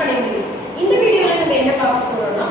பண்ண முடியும். இந்த வீடியோல நம்ம என்ன பார்க்க போறோம்னா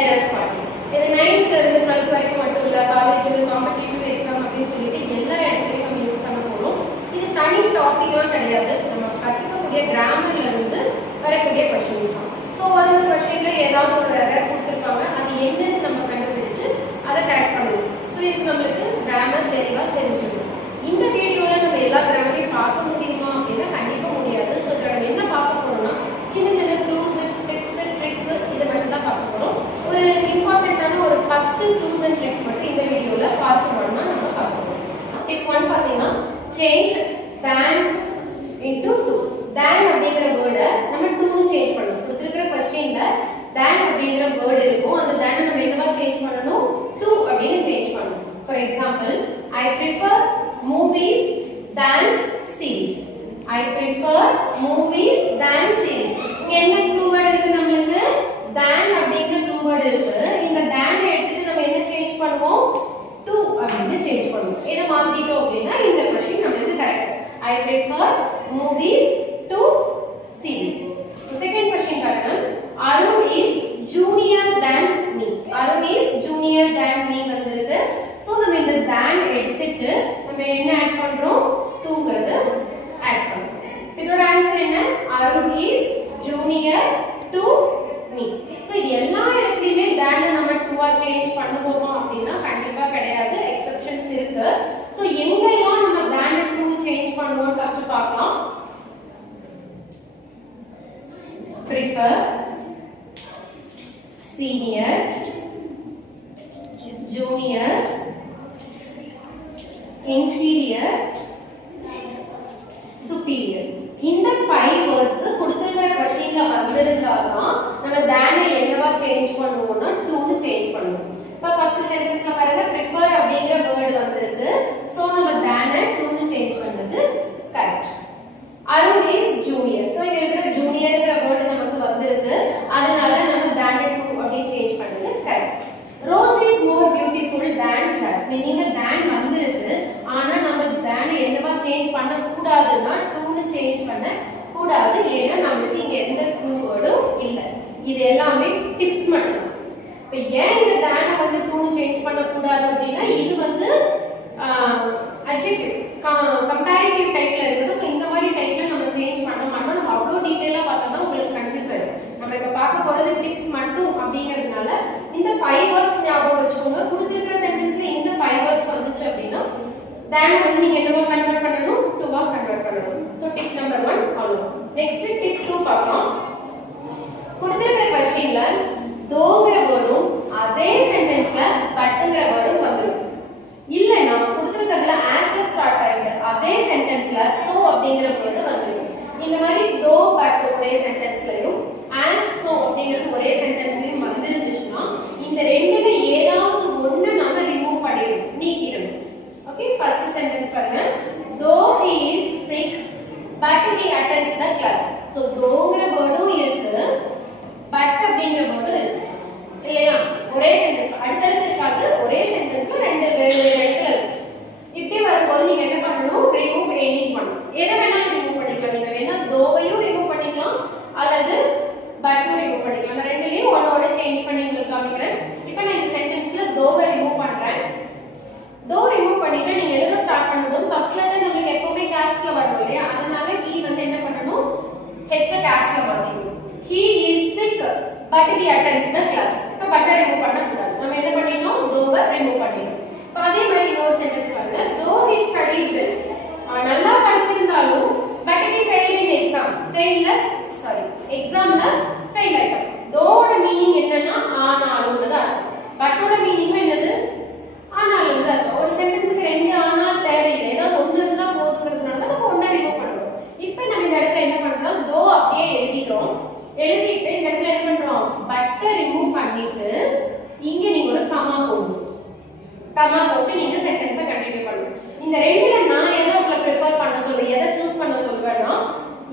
எரர்ஸ் பார்ட்டி. இது 9th ல இருந்து 12th வரைக்கும் மட்டும் இல்ல, காலேஜ் காம்படிட்டிவ் எக்ஸாம் அப்படின்னு சொல்லிட்டு எல்லா இடத்துலயும் நம்ம யூஸ் பண்ண போறோம். இது தனி டாபிக்லாம் கிடையாது, நம்ம கத்துக்கக்கூடிய கிராமர்ல இருந்து வரக்கூடிய क्वेश्चंस தான். ஸோ ஒரு क्वेश्चनல ஏதாவது ஒரு எரர் கொடுத்துருப்பாங்க, அது என்னன்னு நம்ம கண்டுபிடிச்சு அதை கரெக்ட் பண்ணணும். ஸோ இதுக்கு நம்மளுக்கு கிராமர் தெளிவாக தெரிஞ்சுக்கணும். இந்த வீடியோல நம்ம எல்லா கிராமரையும் பார்க்க முடியுமா அப்படின்னா கண்டிப்பா முடியாது. ஸோ இதில் நம்ம என்ன பார்க்க போறோம்னா சின்ன சின்ன க்ளூஸ், டிப்ஸ், ட்ரிக்ஸ் இதை மட்டும் தான் பார்க்க போறோம். ஒரு இம்பார்ட்டன்டான ஒரு 10 க்ளூஸ் அண்ட் ட்ரிக்ஸ் மட்டும் இந்த வீடியோல பார்க்கணும்னா நம்ம பார்க்க போறோம். டிப் 1 பார்த்தீங்கன்னா change than into to. than அப்படிங்கிற வேர்டை நம்ம to னு சேஞ்ச் பண்ணணும். கொடுத்திருக்கிற क्वेश्चनல than அப்படிங்கிற வேர்ட் இருக்கும், அந்த than நம்ம என்னவா சேஞ்ச் பண்ணனும், to அப்படினு சேஞ்ச் பண்ணனும். For example, I prefer movies than series. I prefer movies than series. இங்க என்ன க்ளூ வேர்ட் இருக்கு, நமக்கு than அப்படிங்கிற க்ளூ வேர்ட் இருக்கு. இந்த than எடுத்துட்டு நம்ம என்ன சேஞ்ச் பண்ணுவோம், to அப்படினு சேஞ்ச் பண்ணுவோம். இத மாத்திட்டோம் அப்படினா இந்த क्वेश्चन நமக்கு correct. I prefer movies to series. So second question பாருங்க, Arun is junior than me. Arun is junior than me வந்திருக்கு. சோ நம்ம இந்த than எடுத்துட்டு நம்ம என்ன ஆட் பண்றோம், toங்கறது ஆட் பண்றோம். இதோட ஆன்சர் என்ன, Arun is junior to me. So இது எல்லா இடத்துலயுமே than நம்ம to ஆ சேஞ்ச் பண்ணுவோமா அப்படினா கண்டிப்பா கிடையாது, எக்ஸெப்ஷன்ஸ் இருக்கு. சோ எங்கெல்லாம் நம்ம than to னு சேஞ்ச் பண்ணுவோம் ஃபர்ஸ்ட் பார்க்கலாம். prefer, senior, junior, inferior, superior. இந்த 5 words கொடுத்திருக்கிற क्वेश्चनல வந்திருந்தாதான் நம்ம than என்னவா சேஞ்ச் பண்ணுவோம்னா to னு சேஞ்ச் பண்ணுவோம். இப்ப ஃபர்ஸ்ட் சென்டென்ஸ்ல பாருங்க prefer அப்படிங்கிற வேர்ட் வந்திருக்கு. சோ நம்ம than to னு சேஞ்ச் பண்ணது correct. Arun is junior. So இங்க இருக்கிற ஜூனியர்ங்கற வேர்ட் நமக்கு வந்திருக்கு, அதனால நம்ம than to அப்படினு சேஞ்ச் பண்ணது correct. Rose is more beautiful than Jasmine. இங்க than வந்திருக்கு, ஆனா நம்ம than என்னவா சேஞ்ச் பண்ண கூடாதுன்னா to னு சேஞ்ச் பண்ண கூடாது. ஏன்னா நமக்கு இங்க எந்த க்ளூ வேர்டும் இல்ல. இது எல்லாமே டிப்ஸ் மட்டும். இப்போ ஏன் இந்த than வந்து to னு சேஞ்ச் பண்ண கூடாது அப்படினா இது வந்து adjective comparative டைப்ல இருக்குது. சோ இந்த மாதிரி டைப்ல நம்ம சேஞ்ச் பண்ண மாட்டோம். நம்ம அவ்வளவு டீடைலா பார்த்தோம்னா உங்களுக்கு கன்ஃபியூஸ் ஆயிடும். நம்ம இப்ப பார்க்க போறது டிப்ஸ் மட்டும் அப்படிங்கிறதுனால இந்த 5 வேர்ட்ஸ் ஞாபகம் வச்சுக்கோங்க. கொடுத்திருக்கிற சென்டென்ஸ்ல இந்த 5 வேர்ட்ஸ் வந்துச்சு அப்படினா than வந்து நீங்க என்னவா கன்வர்ட் பண்ணனும், to வா கன்வர்ட் பண்ணனும். சோ டிப் நம்பர் 1 அவ்வளவு. நெக்ஸ்ட் டிப் 2 பார்க்கலாம். கொடுத்திருக்கிற क्वेश्चनல தோங்கற வேர்டும் அதே சென்டென்ஸ்ல பட்ங்கற வேர்டும் வந்துரும். இல்ல நான் கொடுத்திருக்கிறதுல as ல ஸ்டார்ட் ஆயிடுது, அதே சென்டென்ஸ்ல so அப்படிங்கற வேர்ட் வந்துரும். இந்த மாதிரி do but ஒரே சென்டென்ஸ்லயும் as so அப்படிங்கிறது ஒரே சென்டென்ஸ்லயும் வந்திருந்துச்சுனா இந்த ரெண்டுல ஏதாவது ஒண்ணு நாம ரிமூவ் பண்ணிரணும், நீக்கிரணும். ஓகே, ஃபர்ஸ்ட் சென்டென்ஸ் பாருங்க, though he is sick but he attends the class. so thoug்ங்கற வேர்டும் இருக்கு, but அப்படிங்கற வேர்டும் இருக்கு இல்லையா, ஒரே சென்டென்ஸ் அடுத்தடுத்து இருக்காது, ஒரே சென்டென்ஸ்ல ரெண்டு வேறு இடத்துல இருக்கு. இப்படி வரும்போது நீங்க என்ன பண்ணணும், ரிமூவ் எனி ஒன். எதை வேணாலும் ரிமூவ் பண்ணிக்கலாம். நீங்க வேணா தோவையும் ரிமூவ் பண்ணிக்கலாம் அல்லது பட்டும் ரிமூவ் பண்ணிக்கலாம். நான் ரெண்டுலயும் ஒன்னோட சேஞ்ச் பண்ணி உங்களுக்கு காமிக்கிறேன். இப்போ நான் இந்த சென்டென்ஸ்ல தோவை ரிமூவ் பண்றேன். தோ ரிமூவ் பண்ணிட்டு நீங்க எழுத ஸ்டார்ட் பண்ணும்போது ஃபர்ஸ்ட் லெட்டர் நமக்கு எப்பவுமே கேப்ஸ்ல வரும் இல்லையா, அதனால he வந்து என்ன பண்ணணும், h கேப்ஸ்ல மாத்திக்கணும். he is sick but he attends the class. இப்ப பட் ரிமூவ் பண்ண கூடாது, நம்ம என்ன பண்ணிட்டோம், தோவை ரிமூவ் பண்ணிட்டோம். இப்ப அதே மாதிரி இன்னொரு சென்டென்ஸ் பாருங்க, though he studied well. நல்லா படிச்சிருந்தாலும் but he failed in exam. எக்ஸாம்ல ஃபெயில் ஆயிட்டான். தோட மீனிங் என்னன்னா ஆனாலும் தான், பட்டோட மீனிங் என்னது, ஆனாலும் தான். ஒரு சென்டென்ஸ்க்கு ரெண்டு ஆனால் தேவையில்லை, ஏதாவது ஒண்ணு இருந்தா போதுங்கிறதுனால நம்ம ஒண்ணை ரிமூவ் பண்றோம். இப்போ நம்ம இந்த இடத்துல என்ன பண்றோம், தோ அப்படியே எழுதிட்டோம். எழுதிட்டு இந்த இடத்துல என்ன பண்றோம், பட்டை ரிமூவ் பண்ணிட்டு இங்க நீங்க ஒரு கமா போடணும். கமா போட்டு நீங்க சென்டென்ஸை கண்டினியூ பண்ணணும். இந்த ரெண்டுல நான் எதை உங்களை ப்ரிஃபர் பண்ண சொல்லுவேன், எதை சூஸ் பண்ண சொல்லுவேன்னா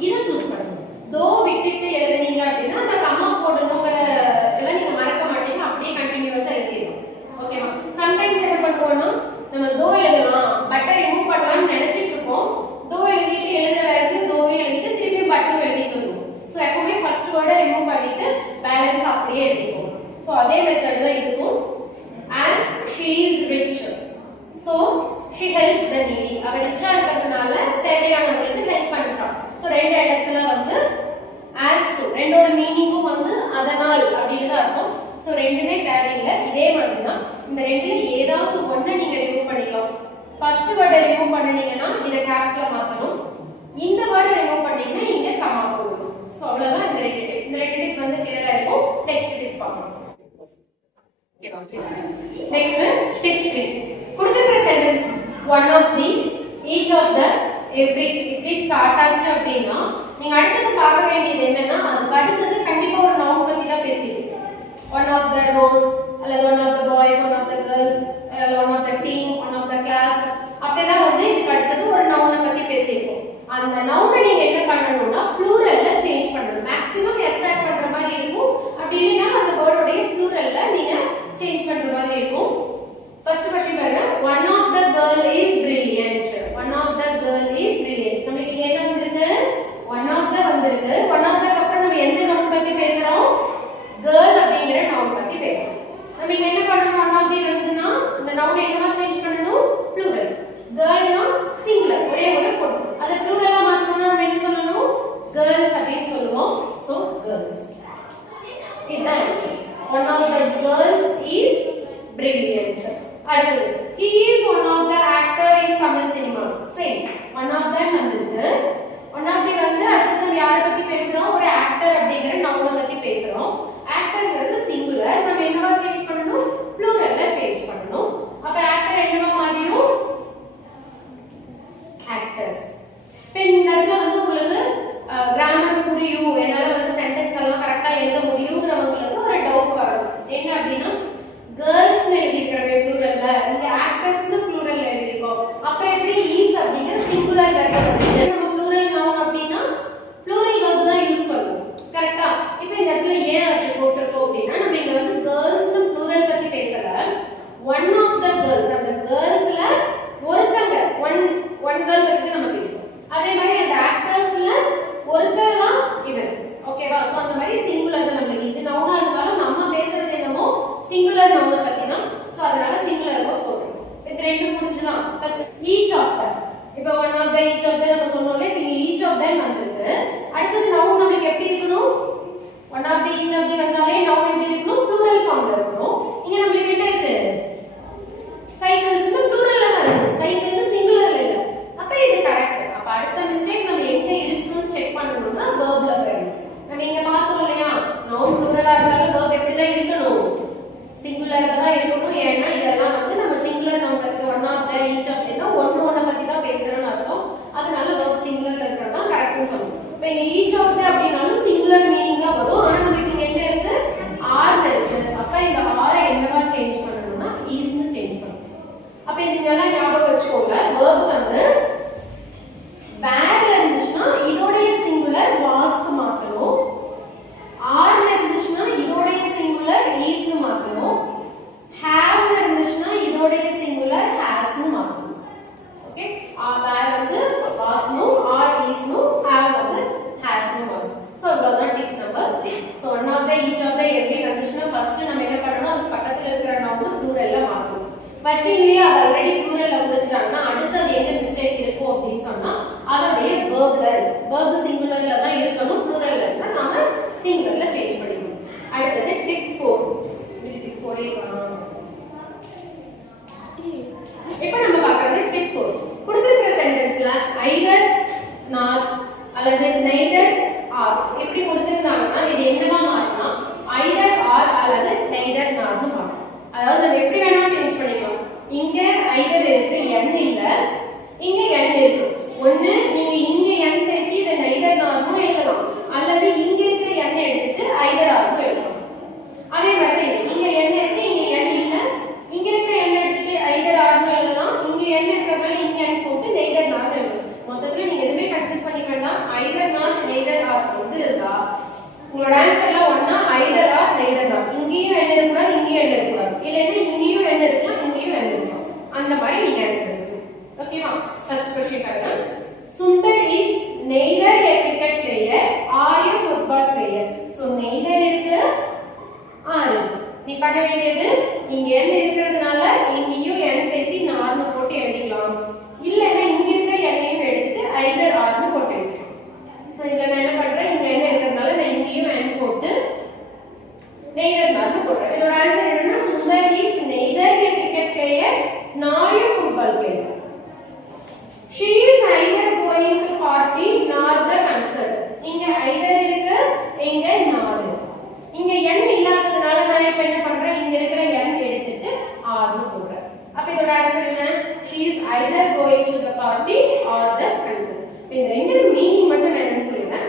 இதை சூஸ் பண்ணுங்க. தோ விட்டுட்டு எழுதுனீங்க அப்படின்னா அந்த கமா போடணுங்கிற இதெல்லாம் நீங்க மறக்க மாட்டீங்க, அப்படியே கண்டினியூஸா எழுதிடணும். ஓகேவா? சம்டைம்ஸ் என்ன பண்ணுவோம்னா நம்ம தோ எழுதலாம் பட்டை ரிமூவ் பண்ணலாம்னு நினைச்சிட்டு இருப்போம். தோ எழுதிட்டு எழுதுற வேகத்துல தோவே எழுதிட்டு திருப்பி பட்டும் எழுதிட்டு வருவோம். ஸோ எப்பவுமே ஃபர்ஸ்ட் So அதே மெத்தட் தான் இதுக்கும். As she is rich, so she helps the needy. அவ ரிச்சா இருக்கிறதுனால தேவையானவங்களுக்கு ஹெல்ப் பண்றா. So ரெண்டு இடத்துல வந்து as to ரெண்டோட மீனிங்கும் வந்து அதனால் அப்படினு தான் அர்த்தம். So ரெண்டுமே தேவையில்லை. இதே மாதிரி தான் இந்த ரெண்டுல ஏதாவது ஒண்ணை நீங்க ரிமூவ் பண்ணிக்கலாம். ஃபர்ஸ்ட் வேர்டை ரிமூவ் பண்ணீங்கன்னா இத கேப்ஸ்ல மாத்தணும். இந்த வேர்டை ரிமூவ் பண்ணீங்கன்னா இங்க கமா போடணும். சோ அவ்வளவுதான் இந்த ரெண்டு டிப். இந்த ரெண்டு டிப் வந்து கிளியரா இருக்கும். நெக்ஸ்ட் டிப் பார்ப்போம். Next tip 3. கொடுத்திருக்கிற sentence one of the, each of the, every இப்படி ஸ்டார்ட் ஆச்சு அப்படினா நீங்க அடுத்து பார்க்க வேண்டியது என்னன்னா அதுக்கு அடுத்து கண்டிப்பா ஒரு நவுன் பத்தி தான் பேசிருக்கீங்க. one of the rows அல்லது one of the boys, one of the girls, one of the team, one of the class அப்படிதான் வந்து இதுக்கு அடுத்து ஒரு நவுனை பத்தி பேசிருக்கோம். அந்த நவுனை நீங்க என்ன பண்ணணும்னா ப்ளூரல்ல சேஞ்ச் பண்ணணும். மேக்ஸिमम எஸ் ஆட் பண்ற மாதிரி இருக்கும். அப்படி இல்லனா அந்த வேர்டோட ப்ளூரல்ல நீங்க சேஞ்ச் பண்ற மாதிரி இருக்கும். ஃபர்ஸ்ட் क्वेश्चन பாருங்க. one of the girl is brilliant. one of the girl is brilliant. நமக்கு இங்க என்ன வந்திருக்கு? one of the வந்திருக்கு. one of the க்கு அப்புறம் நம்ம எந்த நவுன் பத்தி பேசுறோம்? girl அப்படிங்கற நவுன் பத்தி பேசுறோம். நம்ம இங்க என்ன பண்ணணும்? one of the வந்ததுனா இந்த நவுன் என்னவா சேஞ்ச் பண்ணனும்? ப்ளூரல். girl னா சிங்குலர், ஒரே ஒரு பொண்ணு. அத ப்ளூரலா மாத்தணும்னா நம்ம என்ன சொல்லணும்? girls அப்படினு சொல்லுவோம். so girls. இதான் one of the girls is brilliant. அடுத்து he is one of the actor in Tamil cinemas. same one of them வந்திருக்கு. one of the வந்து அடுத்து நம்ம யாரை பத்தி பேசுறோம்? ஒரு ஆக்டர் அப்படிங்கற நவுனை பத்தி பேசுறோம். ஆக்டர்ங்கிறது சிங்குலர். நம்ம என்னவா சேஞ்ச் பண்ணனும்? ப்ளூரல்ல சேஞ்ச் பண்ணனும். அப்ப ஆக்டர் என்னவா மாறிடும்? ஆக்டர்ஸ். இந்த இடத்துல வந்து உங்களுக்கு கிராமர் புரியும், என்னால வந்து சென்டென்ஸ் எல்லாம் கரெக்ட்டா எழுத முடியும்ங்கறவங்களுக்கு ஒரு டவுட் வரும். என்ன அப்படினா girls னு எழுதிக்கிறவே ப்ளூரல்ல, இங்க ஆக்டர்ஸ் னு ப்ளூரல்ல எழுதிருக்கோம். அப்புறம் எப்படி is அப்படிங்கற சிங்குலர் வெர்ப் வந்துச்சு. நம்ம ப்ளூரல் நவுன் அப்படினா ப்ளூரல் வெர்ப் தான் யூஸ் பண்ணுவோம். கரெக்ட்டா? இப்போ இந்த இடத்துல ஏன் அது போட்டுறோம் அப்படினா நம்ம இங்க வந்து girls னு ப்ளூரல் பத்தி பேசல. one of the girls, அந்த girlsல ஒருத்தங்க one girl பத்தி தான் நம்ம பேசுறோம். அதே மாதிரி அந்த ஆக்டர்ஸ்ல ஒருத்தர் தான் இவன். ஓகேவா? சோ அந்த மாதிரி சிங்குலர் தான் நமக்கு. இது நவுனா இருந்தாலும் நம்ம பேசுறது என்னமோ சிங்குலர் நவுனை பத்தி தான். சோ அதனால சிங்குலர் வெர்ப் போடுறோம். இது ரெண்டு புரிஞ்சுதா? each of them. இப்போ one of the, each of them நம்ம சொன்னோம்ல, இங்க each of them வந்திருக்கு. அடுத்து நவுன் நமக்கு எப்படி இருக்கணும்? one of the, each of the வந்தாலே நவுன் எப்படி இருக்கணும்? ப்ளூரல் ஃபார்ம்ல இருக்கணும். இங்க நமக்கு என்ன இருக்கு? சைக்கிள்ஸ் னு ப்ளூரல்ல தான் இருக்கு. சைக்கிள் சிங்குலர்ல இல்ல. அப்ப இது கரெக்ட். அப்ப அடுத்த மிஸ்டேக் நம்ம எங்க இருக்குன்னு செக் பண்ணனும்னா வெர்ப்ல போயிடணும். நம்ம இங்க பார்த்தோம் இல்லையா? நவுன் ப்ளூரலா இருந்தாலும் வெர்ப் எப்படி தான் இருக்கணும்? சிங்குலர்ல தான் இருக்கணும். ஏன்னா இதெல்லாம் வந்து நம்ம சிங்குலர் நவுன் பத்தி one of the, each of the ஒண்ணு பத்தி தான் பேசுறோம்னு அர்த்தம். அதனால வெர்ப் சிங்குலர்ல இருக்கறதா கரெக்ட்னு சொல்லணும். இப்போ இங்க each of the அப்படினாலும் சிங்குலர் மீனிங் தான் வரும். ஆனா நமக்கு இங்க என்ன இருக்கு? are இருக்கு. அப்ப இந்த are என்னவா சேஞ்ச் பண்ணனும்னா is னு சேஞ்ச் பண்ணனும். அப்ப இதெல்லாம் ஞாபகம் வச்சுக்கோங்க. வெர்ப் வந்து வேர்ல இருந்துச்சுனா இதோடைய சிங்குலர் was க்கு மாத்தணும். are ல இருந்துச்சுனா இதோடைய சிங்குலர் is னு மாத்தணும். have ல இருந்துச்சுனா இதோடைய சிங்குலர் has னு மாத்தணும். ஓகே? வேர் வந்து was னு, are is னு, have வந்து has னு மாத்தணும். சோ அவ்வளவுதான் tip number 3. So one of the, each of the, every வந்துச்சுனா ஃபர்ஸ்ட் நம்ம என்ன பண்ணனும்? அது பக்கத்துல இருக்கிற நவுன் ப்ளூரல்ல மாத்தணும். ஃபர்ஸ்ட்லயே அது ஆல்ரெடி ப்ளூரல்ல கொடுத்துட்டாங்கன்னா அடுத்து அது எங்க மிஸ்டேக் இருக்கும் அப்படினு சொன்னா அதோடைய வெர்ப் சிங்குலர்ல தான் இருக்கணும். ப்ளூரல்ல இருந்தா நாம சிங்குலர்ல சேஞ்ச் பண்ணிக்கணும். அடுத்து டிப் 4. டிப் 4 இப்போ நம்ம பார்க்கிறது டிப் 4. கொடுத்திருக்கிற சென்டென்ஸ்ல either not அல்லது neither or எப்படி கொடுத்திருந்தாங்கன்னா இது என்னவா மாறும்னா either or அல்லது neither not னு மாறும். அதாவது நம்ம எப்படி வேணா சேஞ்ச் பண்ணிக்கலாம். இங்க either இருக்கு, n இல்ல. இங்க n இருக்கு. ஒண்ணு நீங்க இங்க n சேர்த்து இத neither nor னு எழுதலாம். அல்லது இங்க இருக்கிற n எடுத்துட்டு either or னு எழுதலாம். அதே மாதிரி இங்க n இருக்கு, இங்க n இல்ல. இங்க இருக்கிற n எடுத்துட்டு either or னு எழுதலாம். இங்க n இருக்கறனால இங்க n போட்டு neither nor னு எழுதலாம். மொத்தத்துல நீங்க எதுமே கன்ஃபியூஸ் பண்ணிக்க வேண்டாம். either nor neither or வந்து இருந்தா உங்களோட ஆன்சர்ல ஒண்ணா either or neither nor. இங்கேயும் n இருக்கக்கூடாது, இங்கேயும் n இருக்கக்கூடாது. இல்லன்னா இங்கேயும் n இருக்கலாம், இங்கேயும் n இருக்கலாம். அந்த மாதிரி நீங்க ஆன்சர் எழுதணும். ஓகேவா? ஃபர்ஸ்ட் क्वेश्चन பாருங்க. Sundar is neither a cricket player or a football player. So neither இருக்கு, or பண்ண வேண்டியது இங்க n இருக்கிறதுனால இங்கேயும் n சேர்த்து நார்னு போட்டு எழுதிக்கலாம். இல்லைன்னா இங்க இருக்கிற n-ஐயும் எடுத்துட்டு either r-னு போட்டு எழுதிக்கலாம். சோ இதுல நான் என்ன பண்றேன், இங்க n இருக்கிறதுனால நான் இங்கேயும் n போட்டு neither nor போடுறேன். இதோட ஆன்சர் என்னன்னா Sundar is neither a cricket player nor a football player. She is either going to party nor the concert. இங்க either இருக்கு, இங்க nor இருக்கு. இங்க n இல்லாததுனால நான் இப்ப என்ன பண்றேன், இங்க இருக்கிற n எடுத்துட்டு r னு போடுறேன். அப்ப இதோட ஆன்சர் என்ன? She is either going to the party or the concert. இந்த ரெண்டு மீனிங் மட்டும் நான் என்ன சொல்றேன்,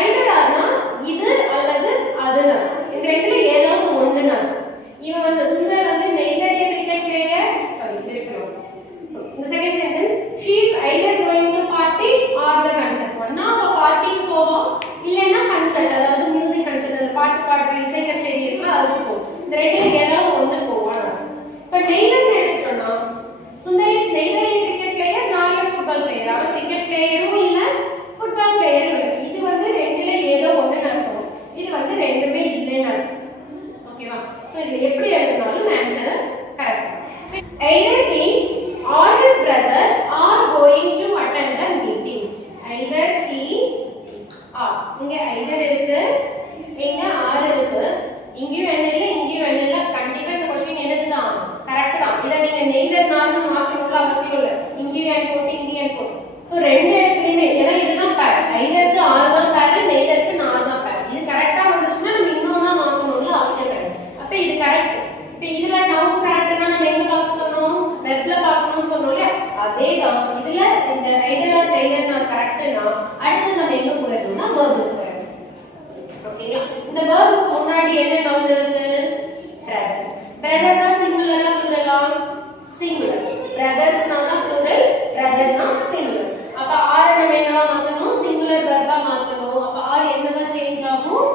either ஆர்னா இது அல்லது அதுனா, இந்த ரெண்டுல ஏதாவது ஒண்ணுனா. இவன் வந்து சுந்தர் வந்து neither a cricket player, sorry திருப்பி. So இந்த second sentence she is either going to party or the concert. ஒண்ணா அவ பார்ட்டிக்கு போவோம், இல்லைன்னா கன்சர்ட், அதாவது மியூசிக் கன்சர்ட், அந்த பாட்டு பாடுற இசை கச்சேரி இருக்கு அதுக்கு போவோம். இந்த ரெண்டுல ஏதாவது ஒண்ணு போவோம். இப்ப neither எடுத்துட்டோம்னா Sundar is neither a cricket player nor a football player. அவ கிரிக்கெட் பிளேயரும் இல்ல ஃபுட்பால் பிளேயரும் இல்ல. இது வந்து ரெண்டுல ஏதோ ஒண்ணுன்னு அர்த்தம், இது வந்து ரெண்டுமே இல்லைன்னு அர்த்தம். ஓகேவா? சோ இது எப்படி எழுதினாலும் answer correct. Either he or his brother are going to attend the meeting. Either he or, இங்க either இருக்கு, இங்க r இருக்கு, இங்கேயும் n இல்ல இங்கேயும் n இல்ல. கண்டிப்பா இந்த क्वेश्चन என்னதுதான் கரெக்ட் தான். இத நீங்க neither nor னு மாத்தணும்னு அவசியம் இல்ல. இங்கேயும் n போட்டு இங்கேயும் n போட்டு. சோ ரெண்டு இடத்துலயுமே ஏன்னா இதுதான் பேர், eitherக்கு r தான் பேர், neitherக்கு nor தான் பேர். இது கரெக்ட்டா வந்துச்சுன்னா நம்ம இன்னொன்னா மாத்தணும்னு அவசியம் கிடையாது. அப்ப இது கரெக்ட். இப்ப இதுல நவுன் கரெக்ட்னா நம்ம எங்க பார்க்க சொன்னோம், வெர்ப்ல பார்க்கணும்னு சொன்னோம்ல, அதேதான். இதுல இந்த either or neither nor கரெக்ட்னா அடுத்து நம்ம எங்க போயிரணும்னா வெர்புக்கு போயிரணும். ஓகேங்களா? இந்த வெர்புக்கு முன்னாடி என்ன நவுன் இருக்கு, brother. brotherனா சிங்குலரா ப்ளூரலா? சிங்குலர். brothersனா ப்ளூரல், brotherனா சிங்குலர். அப்ப r நம்ம என்னவா மாத்தணும், சிங்குலர் வெர்பா மாத்தணும். அப்ப r என்னவா சேஞ்ச் ஆகும்,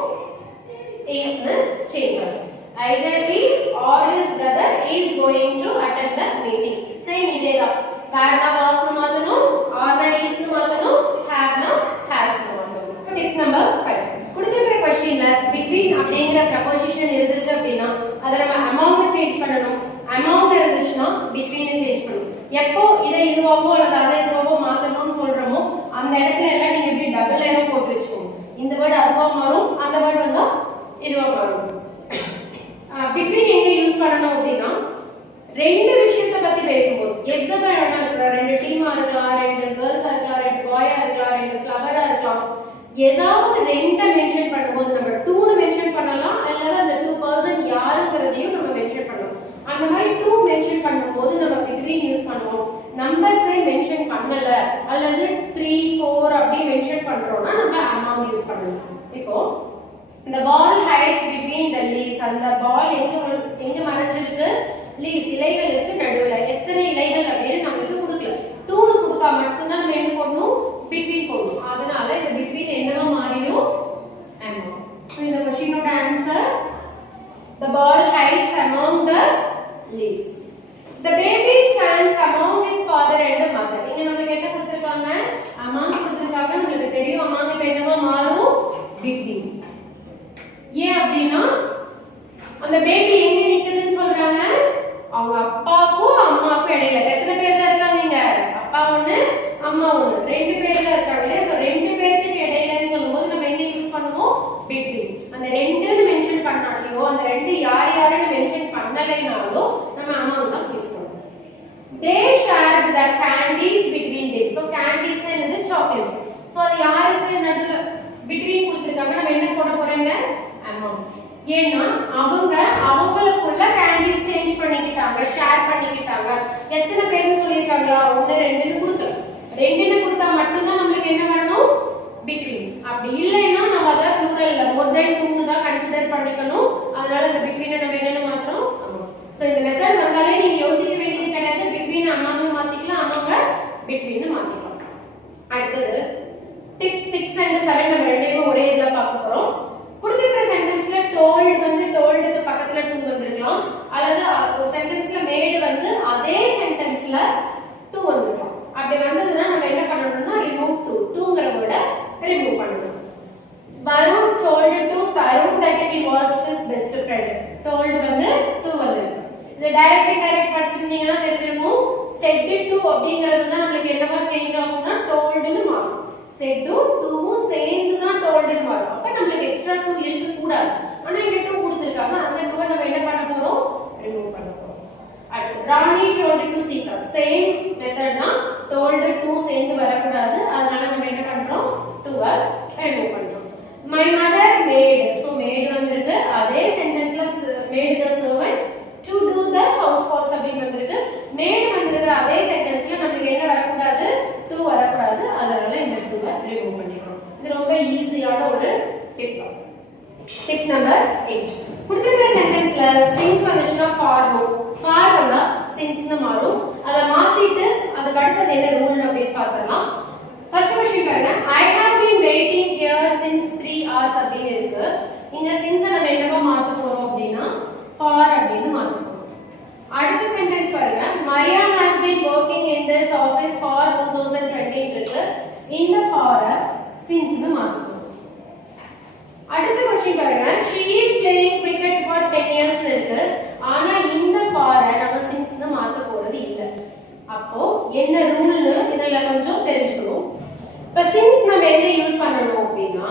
is னு சேஞ்ச் ஆகும். Either he or his brother is going to attend the meeting. Same இதேதான். where na was னு மாத்தணும், are na is னு மாத்தணும், have na has னு மாத்தணும். Tip number 5. கொடுத்திருக்கிற क्वेश्चनல between அப்படிங்கற preposition இருந்துச்சு அப்படினா அத நம்ம among னு சேஞ்ச் பண்ணனும். among இருந்துச்சுனா between னு சேஞ்ச் பண்ணனும். எப்போ இதை இதுவாவோ அல்லது அதை இதுவாவோ மாத்தணும்னு சொல்றோமோ அந்த இடத்துல எல்லாம் நீங்க இப்படி டபுள் ஏரோ போட்டு வெச்சுக்கோங்க. இந்த வேர்ட் அதுவா மாறும், அந்த வேர்ட் வந்தா இதுவா மாறும். between எங்க யூஸ் பண்ணனும் அப்படினா ரெண்டு விஷயத்தை பத்தி பேசும்போது எந்த வேர்ட் இருக்கலாம், ரெண்டு டீமா இருக்கலாம், ரெண்டு गर्ल्सா இருக்கலாம், ரெண்டு பாயா இருக்கலாம், ரெண்டு ஃப்ளவரா இருக்கலாம், ஏதாவது ரெண்ட மென்ஷன் பண்ணும்போது நம்ம டூ னு மென்ஷன் பண்ணலாம் அல்லது அந்த டூ பர்சன் யாருங்கறதையும் நம்ம மென்ஷன் பண்ணலாம். அந்த மாதிரி டூ மென்ஷன் பண்ணும்போது நம்ம between யூஸ் பண்ணுவோம். நம்பர்ஸை மென்ஷன் பண்ணல அல்லது 3 4 அப்படி மென்ஷன் பண்றோம்னா நம்ம among யூஸ் பண்ணலாம். இப்போ the ball hides between the leaves. அந்த பால் எங்க மறைஞ்சிருக்கு, லீவ்ஸ் இலைகளுக்கு நடுவுல. எத்தனை இலைகள் அப்படினு நமக்கு கொடுக்கல, 2 னு கொடுத்தா மட்டும் தான் நம்ம என்ன பண்ணனும், between போடணும். அதனால இந்த between என்னவா மாறிடும், among. So இந்த क्वेश्चनோட answer the ball hides among the leaves. The baby stands among his father and mother. இங்க நமக்கு என்ன கொடுத்திருக்காங்க, among கொடுத்திருக்காங்க. நமக்கு தெரியும் among இப்ப என்னவா மாறும், between. ஏன் அப்படினா அந்த பேபி எங்க நிக்குதுன்னு சொல்றாங்க, அவங்க அப்பாவுக்கும் அம்மாவுக்கும் இடையில. எத்தனை பேர் தான் இருக்காங்க இங்க, அப்பா ஒண்ணு அம்மா ஒண்ணு, ரெண்டு பேர் தான் இருக்காங்க. சோ ரெண்டு பேருக்கு இடையிலன்னு சொல்லும்போது நம்ம என்ன யூஸ் பண்ணுவோம், between. அந்த ரெண்டுன்னு மென்ஷன் பண்ணாட்டியோ அந்த ரெண்டு யார் யாருன்னு மென்ஷன் பண்ணலைனாலோ நம்ம among தான் யூஸ் பண்ணுவோம். They shared the candies between them. So candies னா என்னது, chocolates. So அது யாருக்கு நடுவுல between கொடுத்திருக்காங்க, நம்ம என்ன போட போறோங்க, among. ஏன்னா அவங்க அவங்களுக்குள்ள கேண்டிஸ் சேஞ்ச் பண்ணிக்கிட்டாங்க, ஷேர் பண்ணிக்கிட்டாங்க. எத்தனை பேர் சொல்லிருக்காங்களா, 1 2 னு கொடுக்கல. 2 னு கொடுத்தா மட்டும் தான் நமக்கு என்ன வரணும், between. அப்படி இல்லைன்னா நம்ம அத ப்ளூரல்ல more than 2 னு தான் கன்சிடர் பண்ணிக்கணும். அதனால இந்த between நம்ம என்னன்னு மாத்தறோம், among. சோ இந்த மெத்தட் வந்தாலே நீங்க யோசிக்க வேண்டியது கிடையாது, between among னு மாத்திக்கலாம், among between னு மாத்திக்கலாம். அடுத்து டிப் 6 and 7 நம்ம ரெண்டையும் ஒரே இதுல பார்க்க போறோம். கொடுத்திருக்கிற சென்டென்ஸ்ல told வந்து toldக்கு பக்கத்துல to வந்திருக்கலாம், அல்லது சென்டென்ஸ்ல made வந்து அதே சென்டென்ஸ்ல to வந்திருக்கலாம். அப்படி வந்ததுன்னா நம்ம என்ன பண்ணணும்னா remove toங்கற வேர்ட ரிமூவ் பண்ணணும். Varun told to Tarun that he was his best friend. இந்த டைரக்ட் இன்டைரக்ட் படிச்சிருந்தீங்கன்னா தெரிஞ்சிருக்கும். said to அப்படிங்கிறது தான் நமக்கு என்னவா சேஞ்ச் ஆகும்னா toldனு மாறும். said to வும் சேர்ந்து தான் toldனு மாறும். அப்ப நமக்கு எக்ஸ்ட்ரா 2 இருக்க கூடாது. ஆனா இங்க 2 கொடுத்திருக்காங்க. அந்த 2 நம்ம என்ன பண்ண போறோம்? ரிமூவ் பண்ண போறோம். அடுத்து Rani told to Sita. Same method தான். told to சேர்ந்து வர கூடாது. அதனால நம்ம என்ன பண்றோம்? 2 ரிமூவ் பண்றோம். My mother made. So made வந்திருக்கு. அதே சென்டென்ஸ்ல made the servant to do the house calls அப்படினு வந்திருக்கு. made வந்திருக்கிற அதே சென்டென்ஸ்ல நமக்கு என்ன வர கூடாது? to வர கூடாது. அதனால இந்த 2 ரிமூவ் பண்ணிக்கிறோம். இது ரொம்ப ஈஸியான ஒரு டிப். Tip number 8. கொடுத்திருக்கிற சென்டென்ஸ்ல since வந்துச்சுனா for வரும். for வந்தா since னு மாறும். அத மாத்திட்டு அதுக்கு அடுத்து என்ன ரூல் அப்படினு பார்த்தலாம். ஃபர்ஸ்ட் क्वेश्चन பாருங்க. I have been waiting here since 3 hours அப்படினு இருக்கு. இங்க since நம்ம என்னவா மாத்த போறோம் அப்படினா for அப்படினு மாத்த போறோம். அடுத்த சென்டென்ஸ் பாருங்க. Maria has been working in this office for 2020 இருக்கு. இந்த for since னு மாத்த போறோம். அடுத்த क्वेश्चन பாருங்க. She is playing cricket for 10 years இருக்கு. ஆனா இந்த for நம்ம since னு மாத்த போறது இல்ல. அப்போ என்ன ரூல்னு இதெல்ல கொஞ்சம் தெரிஞ்சுக்கணும். இப்ப since நம்ம எங்க யூஸ் பண்ணனும் அப்படினா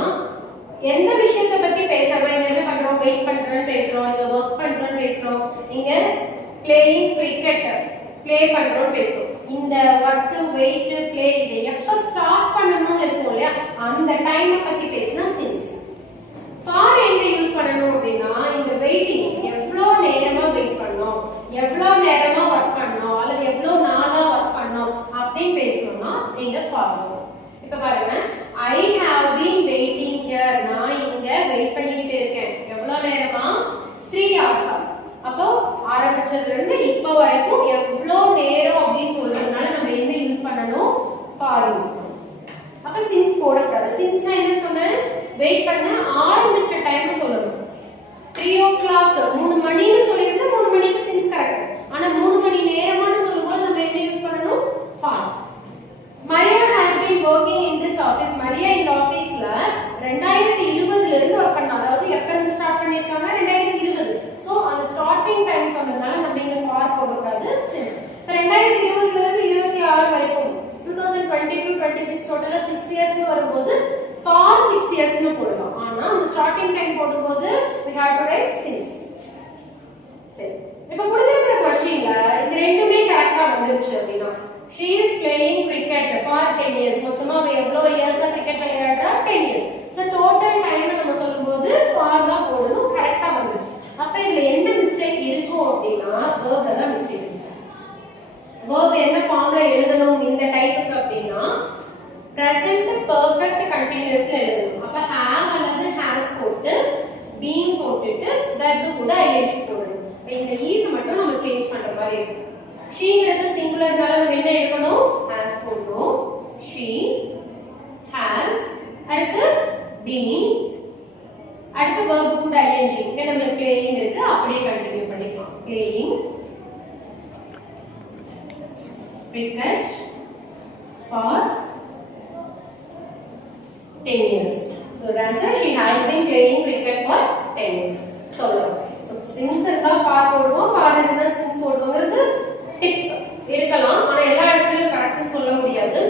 எந்த விஷயத்தை பத்தி பேசறோம்? இங்க என்ன பண்றோம்? வெயிட் பண்றோம் பேசுறோம். இங்க வர்க் பண்றோம் பேசுறோம். இங்க playing cricket ப்ளே பண்றோம் பேசுறோம். இந்த வர்க் வெயிட் ப்ளே இதை எப்ப ஸ்டார்ட் பண்ணனும்னு இருக்கும் இல்லையா? அந்த டைம் பத்தி பேசினா since. for எங்க யூஸ் பண்ணனும் அப்படினா இந்த வெயிட்டிங் எவ்வளவு நேரமா வெயிட் பண்ணோம், எவ்வளவு நேரமா வர்க் பண்ணோம் அல்லது எவ்வளவு நாளா வர்க் பண்ணோம் அப்படினு பேசணும்னா இங்க for. இப்ப பாருங்க. I have been waiting here. நான் இங்க வெயிட் பண்ணிக்கிட்டே இருக்கேன். எவ்வளவு நேரமா? 3 hours. அப்போ ஆரம்பிச்சதுல இருந்து இப்ப வரைக்கும் எவ்வளவு நேரம் அப்படினு சொல்றதுனால நம்ம என்ன யூஸ் பண்ணனும்? for யூஸ் பண்ணனும். அப்ப since போடக்கூடாது. sinceனா என்ன சொன்னேன்? வெயிட் பண்ண ஆரம்பிச்ச டைம் சொல்லணும். 3 o'clock 3 மணின்னு சொல்லிருந்தா 3 மணிக்கு since கரெக்ட். ஆனா 3 மணி நேரமான்னு சொல்லும்போது நம்ம என்ன யூஸ் பண்ணனும்? for. Maria has been working in this office. Maria இந்த ஆபீஸ்ல 2020 ல இருந்து வர்க் பண்ணா. அதாவது எப்ப இருந்து ஸ்டார்ட் பண்ணிருக்காங்க? 2020. சோ அந்த ஸ்டார்டிங் டைம் சொன்னதால நம்ம இங்க for போடக்கூடாது since. இப்ப 2020 ல இருந்து 26 வரைக்கும் 2020 to 26 டோட்டலா 6 இயர்ஸ் வரும்போது for 6 இயர்ஸ் னு போடலாம். ஆனா அந்த ஸ்டார்டிங் டைம் போடும்போது we have to write since. சரி. இப்ப கொடுத்திருக்கிற क्वेश्चनல இது ரெண்டுமே கரெக்ட்டா வந்துருச்சு அப்படினா she is playing cricket for 10 years. மொத்தமா எவ்வளவு இயர்ஸா கிரிக்கெட் விளையாடுறா? 10 years. சோ டோட்டல் டைம் நம்ம சொல்லும்போது for தான் போடணும். கரெக்ட்டா வந்துருச்சு. அப்ப இதுல என்ன மிஸ்டேக் இருக்கும் அப்படினா verb தான் மிஸ்டேக் இருக்கு. verb என்ன ஃபார்ம்ல எழுதணும் இந்த டைப்புக்கு அப்படினா present perfect continuous ல எழுதணும். அப்ப have அல்லது has போட்டு been போட்டுட்டு verb கூட ing போடணும். இந்த is மட்டும் நம்ம சேஞ்ச் பண்ற மாதிரி இருக்கு. sheங்கிறது சிங்குலர்னால நம்ம என்ன எழுதணும்? has போடணும். she has அடுத்து been அடுத்து verb கூட ing. இங்க நமக்கு playing இருக்கு. அப்படியே கண்டினியூ பண்ணிக்கலாம். playing cricket for 10 years. So the answer she has been playing cricket for 10 years. So since இருந்தா for போடுவோம், for இருந்தா since போடுவோங்கிறது டிப் இருக்கலாம். ஆனா எல்லா இடத்துலயும் கரெக்ட்னு சொல்ல முடியாது.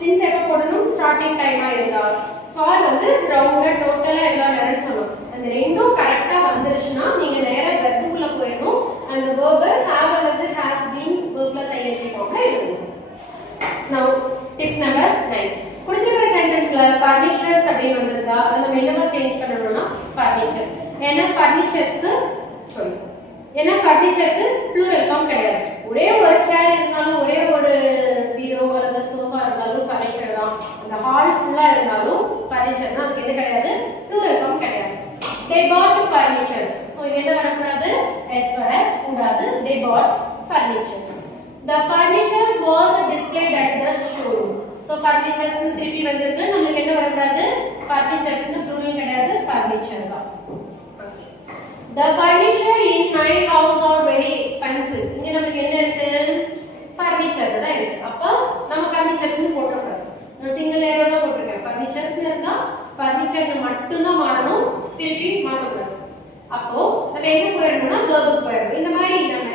since எப்ப போடணும்? ஸ்டார்டிங் டைமா இருந்தா. for வந்து ரவுண்டா டோட்டலா எவ்வளவு நேரம் சொல்லணும். அந்த ரெண்டும் கரெக்ட்டா வந்துருச்சுனா நீங்க நேரா வெர்புக்குள்ள போயிடணும். அந்த verb have அல்லது has been verb plus ing ஃபார்ம்ல எழுதணும். Now tip number 9. கொடுத்திருக்கிற சென்டென்ஸ்ல furnitures அப்படினு வந்திருந்தா அத நம்ம என்னவா சேஞ்ச் பண்ணனும்னா furniture. ஏன்னா furnituresக்கு sorry. ஏன்னா furnitureக்கு plural form கிடையாது. ஒரே ஒரு chair இருந்தாலும் ஒரே ஒரு பீரோ அல்லது சோஃபா இருந்தாலும் furniture தான். அந்த ஹால் ஃபுல்லா இருந்தாலும் furniture தான். அதுக்கு என்ன கிடையாது? plural form கிடையாது. They bought furnitures. So இங்க என்ன வரக்கூடாது? s வர கூடாது. They bought furniture. The furnitures was displayed at the showroom. So furnitures திருப்பி வந்திருக்கு. நமக்கு என்ன வரக்கூடாது? furnitures னு plural கிடையாது. furniture தான். The furniture in my house are very expensive. இங்க நமக்கு என்ன இருக்கு? furniture தான் இருக்கு. அப்ப நம்ம furnitures னு போட்டுறோம். நான் சிங்கிள் ஏரோ தான் போட்டுருக்கேன். furnitures னு இருந்தா furniture னு மட்டும் தான் மாறணும். திருப்பி மாத்த கூடாது. அப்போ நம்ம எங்க போயிரணும்னா verb போயிரணும். இந்த மாதிரி நம்ம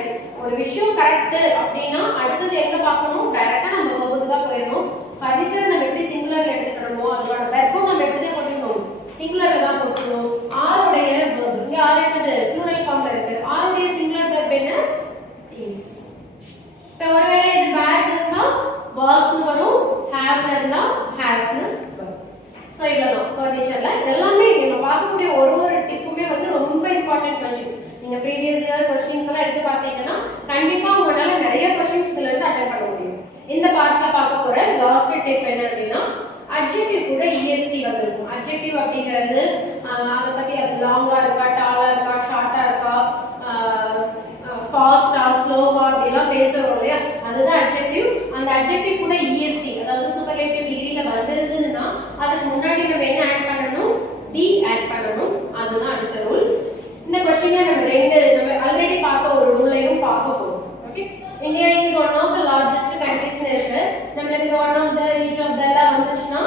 ஒரு விஷயம் கரெக்ட் அப்படின்னா அடுத்தது எங்க பார்க்கணும், டைரக்டா நம்ம வெர்புக்கு தான் போயிடணும். ஃபர்னிச்சர் நம்ம எப்படி சிங்குலர்ல எடுத்துக்கணுமோ அதோட வெர்பும் நம்ம எப்படி தான் போட்டுக்கணும், சிங்குலர்ல தான் போட்டுக்கணும். ஆருடைய வெர்ப் இங்க ஆர் என்னது ப்ளூரல் ஃபார்ம்ல இருக்கு. ஆருடைய சிங்குலர் வெர்ப் என்ன, இஸ். இப்போ ஒருவேளை இது பேட் இருந்தா was வரும், have இருந்தா has னு வரும். சோ இவ்வளவுதான் ஃபர்னிச்சர்ல. இதெல்லாமே நம்ம பார்க்கக்கூடிய ஒரு டிப்புமே வந்து ரொம்ப இம்பார்ட்டன்ட் क्वेश्चंस. நீங்க previous year क्वेश्चंस எல்லாம் எடுத்து பார்த்தீங்கன்னா கண்டிப்பா உங்களால நிறைய क्वेश्चंस இதுல இருந்து அட்டெண்ட் பண்ண முடியும். இந்த பார்ட்ல பார்க்க போற லாஸ்ட் டிப் என்ன அப்படின்னா adjective கூட est வந்திருக்கும். adjective அப்படிங்கிறது அத பத்தி அது லாங்கா இருக்கா, டாலா இருக்கா, ஷார்ட்டா இருக்கா, ஃபாஸ்டா, ஸ்லோவா அப்படிலாம் பேசுறோம் இல்லையா, அதுதான் adjective. அந்த adjective கூட est அதாவது சூப்பர்லேட்டிவ் டிகிரில வந்திருக்குன்னா அதுக்கு முன்னாடி நம்ம என்ன ஆட் பண்ணணும், தி ஆட் பண்ணணும். அதுதான் அடுத்த ரூல். இந்த क्वेश्चनல நம்ம ஆல்ரெடி பார்த்த ஒரு ரூலையும் பார்க்க போறோம். Okay, India is one of the largest countries இருக்கு. நம்மளுக்கு one of the each of the எல்லாம் வந்துச்சுனா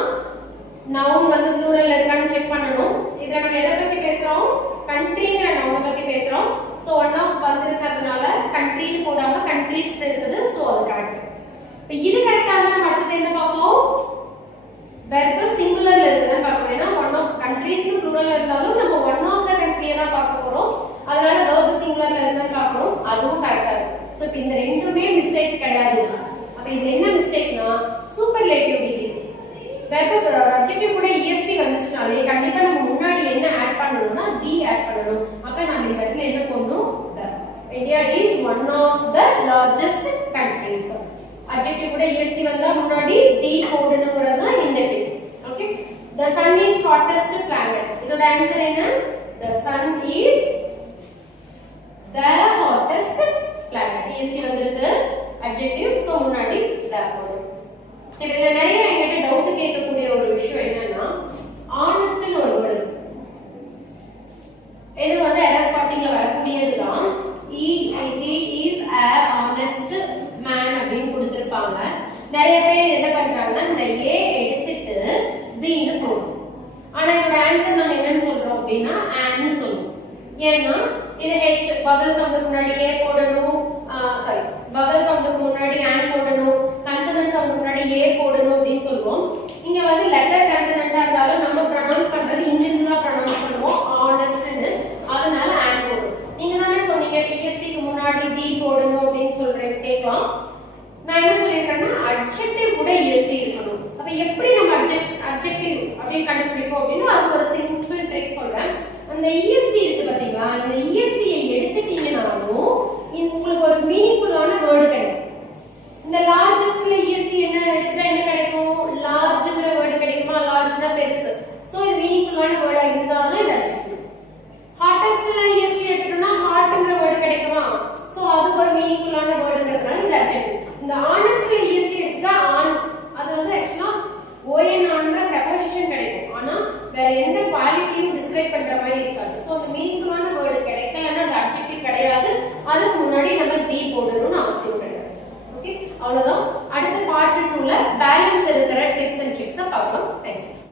நவுன் வந்து ப்ளூரல்ல இருக்கான்னு செக் பண்ணனும். இத நம்ம எதை பத்தி பேசுறோம், கண்ட்ரிங்கிற நவுன் பத்தி பேசுறோம். சோ ஒன் ஆஃப் வந்திருக்கிறதுனால கண்ட்ரிஸ் போடாம கண்ட்ரீஸ் இருக்குது. சோ அது கரெக்ட். இப்போ இது கரெக்ட்டா இருந்தா நம்ம அடுத்து என்ன பார்ப்போம், வெர்ப் சிங்குலர்ல இருக்குன்னு பார்ப்போம். ஏன்னா ஒன் ஆஃப் கண்ட்ரீஸ்னு ப்ளூரல்ல இருந்தாலும் நம்ம ஒன் ஆஃப் தி கண்ட்ரியை தான் பார்க்க போறோம். அதனால வெர்ப் சிங்குலர்ல இருக்குன்னு பார்க்கறோம். அதுவும் கரெக்ட்டா இருக்கு. சோ இப்போ இந்த ரெண்டுமே மிஸ்டேக் கிடையாது. அப்ப இது என்ன மிஸ்டேக்னா சூப்பர்லேட்டிவ் டிகிரி. வெர்ப் adjective கூட est வந்துச்சுனாலே கண்டிப்பா நம்ம முன்னாடி என்ன ஆட் பண்ணனும்னா தி ஆட் பண்ணனும். அப்ப நம்ம இந்த இடத்துல என்ன பண்ணனும், India is one of the largest countries. adjective கூட est வந்தா முன்னாடி தி போடணும்ங்கறது தான் இந்த டிப். Okay, the sun is hottest planet. இதோட ஆன்சர் என்ன, the sun is the hottest planet. est வந்திருக்கு adjective, சோ முன்னாடி the போடணும். இதுல நிறைய என்கிட்ட டவுட் கேட்கக்கூடிய ஒரு விஷயம் என்னன்னா honestன்னு ஒரு வேர்ட். இது வந்து error ஸ்பாட்டிங்ல வரக்கூடியதுதான். he is a honest man அப்படின்னு கொடுத்திருப்பாங்க. நிறைய பேர் என்ன பண்றாங்கன்னா இந்த a எடுத்துட்டு the-ன்னு போடுறோம். ஆனா இதோட ஆன்சர் நம்ம என்னன்னு சொல்றோம் அப்படின்னா and சொல்லுவோம். ஏன்னா இது h vowel சவுண்டுக்கு முன்னாடி a போடணும், சாரி vowel சவுண்டுக்கு முன்னாடி and போடணும், கன்சனன்ட் சவுண்டுக்கு முன்னாடி a போடணும் அப்படின்னு சொல்லுவோம். இங்க வந்து லெட்டர் கன்சனன்ட்டா இருந்தாலும் நம்ம ப்ரொனவுன்ஸ் பண்றது இன்ஜினியரா ப்ரொனவுன்ஸ் பண்ணுவோம் honestன்னு. அதனால and போடுறோம். நீங்க தானே சொன்னீங்க pst க்கு முன்னாடி தி போடணும் அப்படின்னு சொல்றேன் கேட்கலாம். நான் என்ன சொல்லிருக்கேன்னா adjective கூட est இருக்கணும். அப்ப எப்படி நம்ம adjective அப்படி கண்டுபிடிப்போம் அப்படின்னா அது ஒரு சிம்பிள் ட்ரிக் சொல்றேன். அந்த est இருக்கு பாத்தீங்களா, இந்த est ஐ எடுத்துட்டீங்கனாலும் உங்களுக்கு ஒரு மீனிங்ஃபுல்லான வேர்ட் கிடைக்கும். இந்த லார்ஜஸ்ட்ல est என்ன எடுத்தா என்ன கிடைக்கும், லார்ஜ்ங்கற வேர்ட் கிடைக்குமா, லார்ஜ்னா பெருசு. சோ இது மீனிங்ஃபுல்லான வேர்டா இருந்தாலும் இது adjective. ஹாட்டஸ்ட்ல est எடுத்தோம்னா ஹாட்ங்கற வேர்ட் கிடைக்குமா, சோ அது ஒரு மீனிங்ஃபுல்லான வேர்ட்ங்கறதுனால இது adjective. இந்த honestly est எடுத்தா on அது வந்து एक्चुअली on ஆன்ங்கற preposition கிடைக்கும். ஆனா வேற எந்த குவாலிட்டியும் டிஸ்கிரைப் பண்ற மாதிரி இருக்காது. சோ அந்த மீனிங்ஃபுல்லான வேர்ட் கிடைக்கலன்னா அது adjective கிடையாது. அதுக்கு முன்னாடி நம்ம தி போடணும்னு அவசியம் கிடையாது. ஓகே, அவ்வளவுதான். அடுத்த பார்ட் 2ல பேலன்ஸ் இருக்கிற டிப்ஸ் அண்ட் ட்ரிக்ஸ் பார்க்கலாம். Thank you.